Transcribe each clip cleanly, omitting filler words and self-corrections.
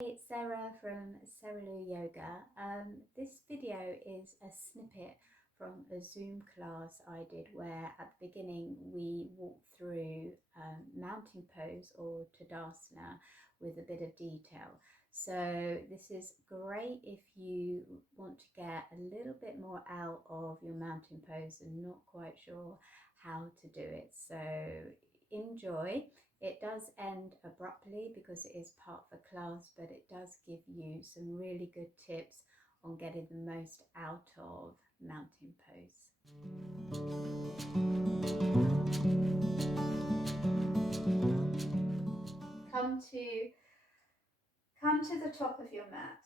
It's Sarah from Sarah Yoga. This video is a snippet from a Zoom class I did where at the beginning we walked through mountain pose or Tadasana with a bit of detail. So this is great if you want to get a little bit more out of your mountain pose and not quite sure how to do it. So enjoy. It does end abruptly because it is part of a class, but it does give you some really good tips on getting the most out of mountain pose. Come to the top of your mat.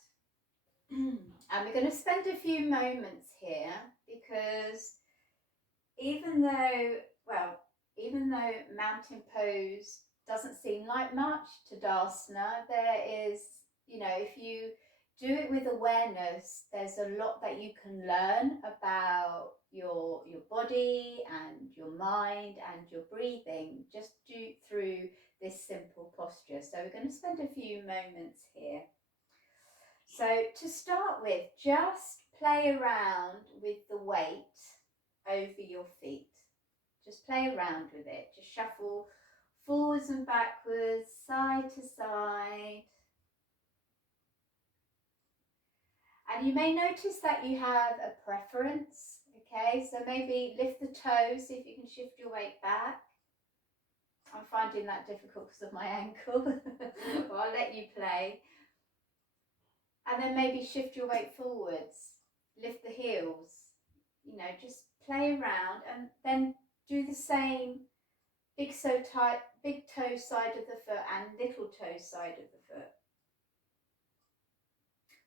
And we're going to spend a few moments here because even though mountain pose doesn't seem like much, Tadasana, there is, if you do it with awareness, there's a lot that you can learn about your body and your mind and your breathing just through this simple posture. So we're going to spend a few moments here. So to start with, just play around with the weight over your feet. Just play around with it. Just shuffle forwards and backwards, side to side. And you may notice that you have a preference. Okay, so maybe lift the toes, see if you can shift your weight back. I'm finding that difficult because of my ankle. Well, I'll let you play. And then maybe shift your weight forwards. Lift the heels. Just play around and then do the same big toe side of the foot and little toe side of the foot.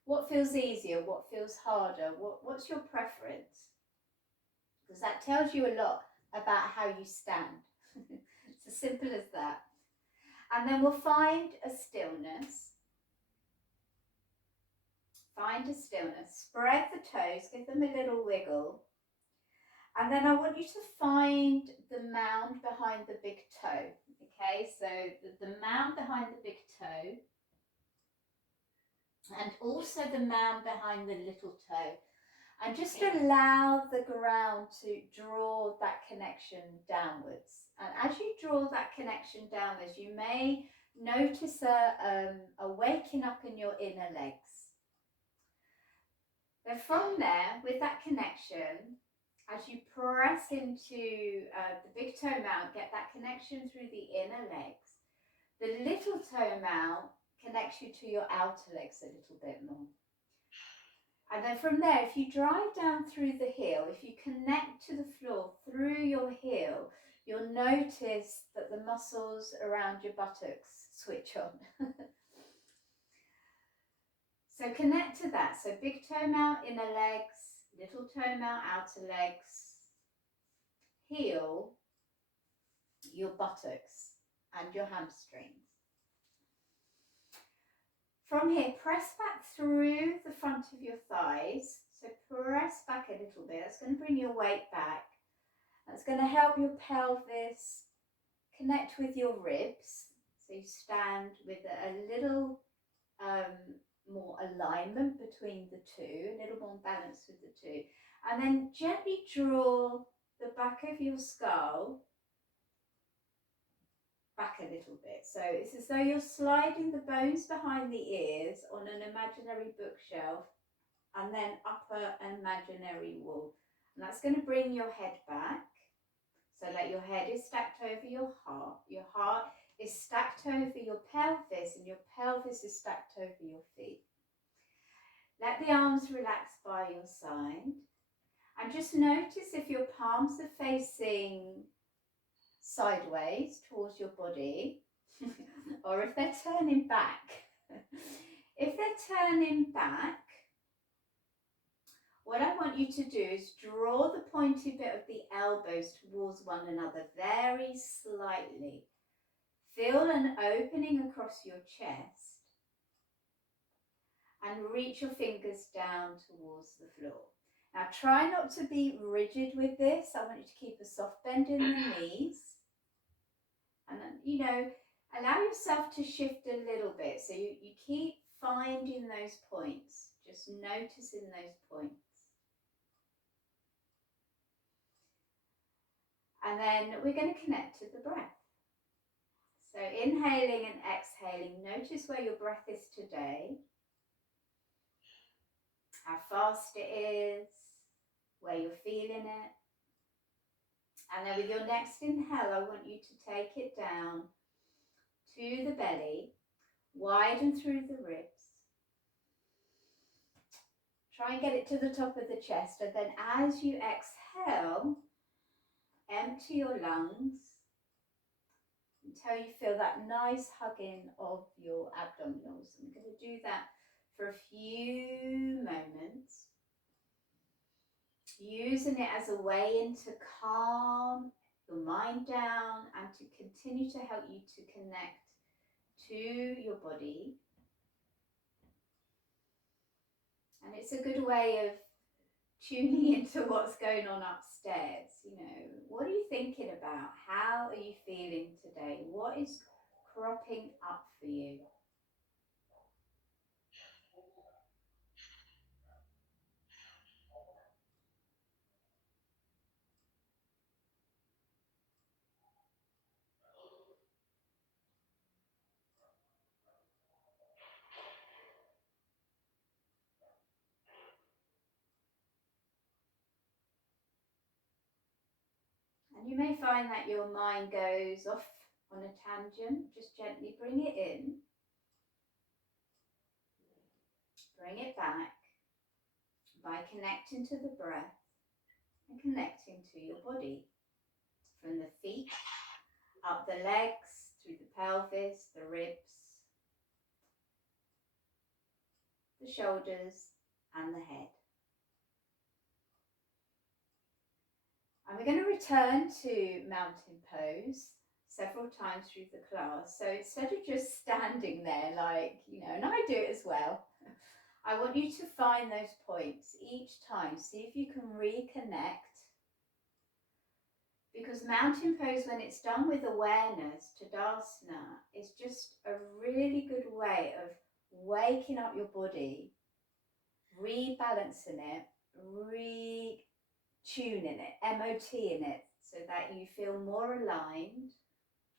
What feels easier? What feels harder? What's your preference? Because that tells you a lot about how you stand. It's as simple as that. And then we'll find a stillness. Find a stillness. Spread the toes, give them a little wiggle. And then I want you to find the mound behind the big toe. Okay, so the mound behind the big toe. And also the mound behind the little toe. And just allow the ground to draw that connection downwards. And as you draw that connection downwards, you may notice a waking up in your inner legs. Then from there, with that connection, as you press into the big toe mount, get that connection through the inner legs. The little toe mount connects you to your outer legs a little bit more. And then from there, if you drive down through the heel, if you connect to the floor through your heel, you'll notice that the muscles around your buttocks switch on. So connect to that. So big toe mount, inner legs, little toe mount, outer legs, heel, your buttocks and your hamstrings. From here, press back through the front of your thighs. So press back a little bit. That's going to bring your weight back. That's going to help your pelvis connect with your ribs. So you stand with a little more alignment between the two, a little more balance with the two. And then gently draw the back of your skull back a little bit. So it's as though you're sliding the bones behind the ears on an imaginary bookshelf and then up an imaginary wall. And that's going to bring your head back. So that your head is stacked over your heart. Your heart is stacked over your pelvis and your pelvis is stacked over your feet. Let the arms relax by your side. And just notice if your palms are facing sideways towards your body or if they're turning back. If they're turning back, what I want you to do is draw the pointy bit of the elbows towards one another very slightly. Feel an opening across your chest and reach your fingers down towards the floor. Now try not to be rigid with this. I want you to keep a soft bend in the knees. And allow yourself to shift a little bit. So you keep finding those points, just noticing those points. And then we're going to connect to the breath. So inhaling and exhaling, notice where your breath is today, how fast it is, where you're feeling it. And then with your next inhale, I want you to take it down to the belly, widen through the ribs. Try and get it to the top of the chest, and then as you exhale, empty your lungs until you feel that nice hugging of your abdominals. I'm going to do that for a few moments, using it as a way to calm your mind down and to continue to help you to connect to your body. And it's a good way of tuning into what's going on upstairs. You know, what are you thinking about? How are you feeling today? What is cropping up for you? And you may find that your mind goes off on a tangent. Just gently bring it in, bring it back by connecting to the breath and connecting to your body. From the feet, up the legs, through the pelvis, the ribs, the shoulders and the head. And we're going to return to mountain pose several times through the class. So instead of just standing there like, you know, and I do it as well, I want you to find those points each time. See if you can reconnect. Because mountain pose, when it's done with awareness, Tadasana, is just a really good way of waking up your body, rebalancing it, tuning it, MOTing it, so that you feel more aligned,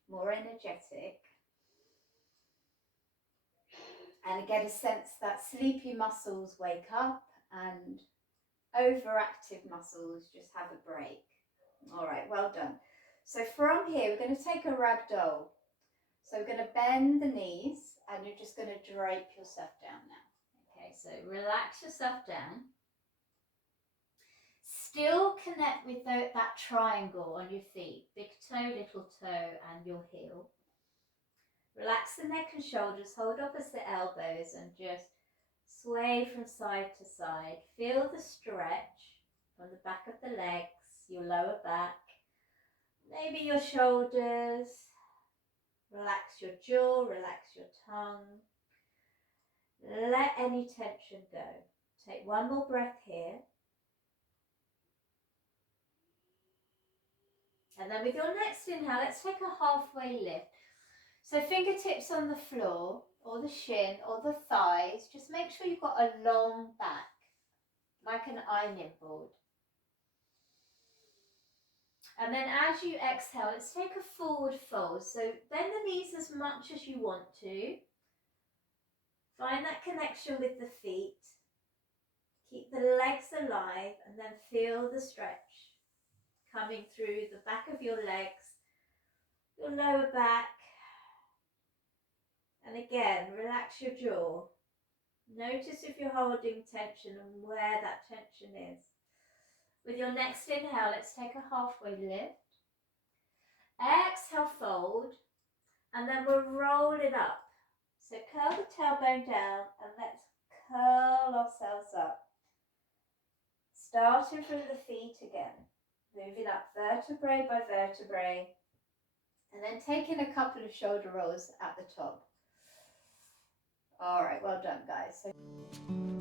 more energetic, and get a sense that sleepy muscles wake up and overactive muscles just have a break. All right, well done. So from here, we're going to take a ragdoll. So we're going to bend the knees and you're just going to drape yourself down now. Okay, so relax yourself down. Still connect with that triangle on your feet, big toe, little toe, and your heel. Relax the neck and shoulders, hold opposite elbows and just sway from side to side. Feel the stretch from the back of the legs, your lower back, maybe your shoulders. Relax your jaw, relax your tongue. Let any tension go. Take one more breath here. And then with your next inhale, let's take a halfway lift. So fingertips on the floor, or the shin, or the thighs. Just make sure you've got a long back, like an ironing board. And then as you exhale, let's take a forward fold. So bend the knees as much as you want to. Find that connection with the feet. Keep the legs alive and then feel the stretch coming through the back of your legs, your lower back. And again, relax your jaw. Notice if you're holding tension and where that tension is. With your next inhale, let's take a halfway lift. Exhale, fold, and then we'll roll it up. So curl the tailbone down and let's curl ourselves up. Starting from the feet again, moving up vertebrae by vertebrae, and then taking a couple of shoulder rolls at the top. All right, well done, guys. So